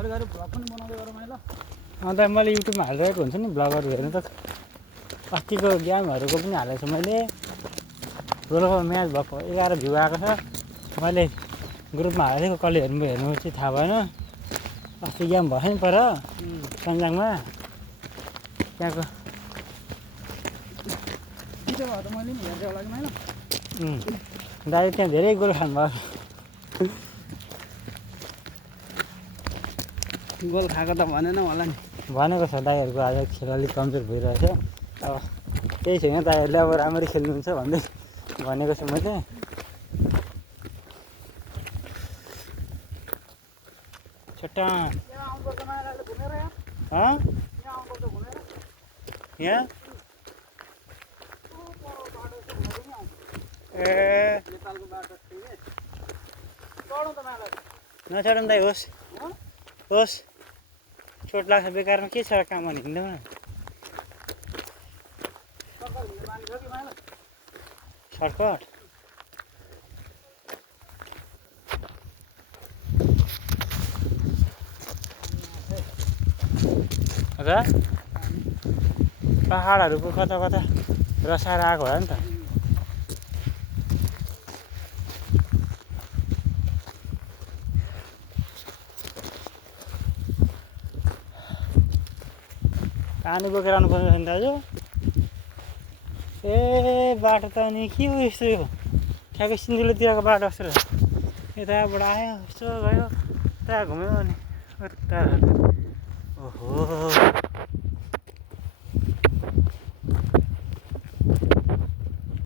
घरिघरि भ्लग पनि बनाउँदै गर मैले। अन्त मैले युट्युबमा हालिरहेको हुन्छ नि भ्लगहरू हेर्नु त। अस्तिको गेमहरूको पनि हालेको छु मैले। रोलको म्याच भएको 11 भ्यू आएको छ। मैले ग्रुपमा हालेको कसले हेर्नु चाहिँ थाहा भएन। अस्ति गेम भयो नि पर सन्जाङमा त्यहाँको भिडियोमा त मैले नि हेर्दै होला कि मैले। दाइ त्यहाँ धेरै गोल खानुभयो। गोल खाएको त भनेन होला नि। भनेको छ दाइहरूको आज खेल अलिक कमजोर भइरहेछ। अब त्यही छैन दाइहरूले अब राम्ररी खेल्नुहुन्छ भन्दै भनेको छु मैले। चट्टान यहाँ ए नचढौँ दाइ होस् होस् चोट लाग्छ बेकारमा के छ काम भने हिँड्दैमा सर्टकट र पहाडहरूको कता कता रसाएर आएको होला नि त। पानी बोकेर आउनु पर्छ नि दाजु। ए बाटो त अनि के हो यस्तो यो ठ्याक्कै सिन्धुलीतिरको बाटो जस्तो रहेछ। यताबाट आयो यस्तो गयो यता घुम्यो अनि उता ओहो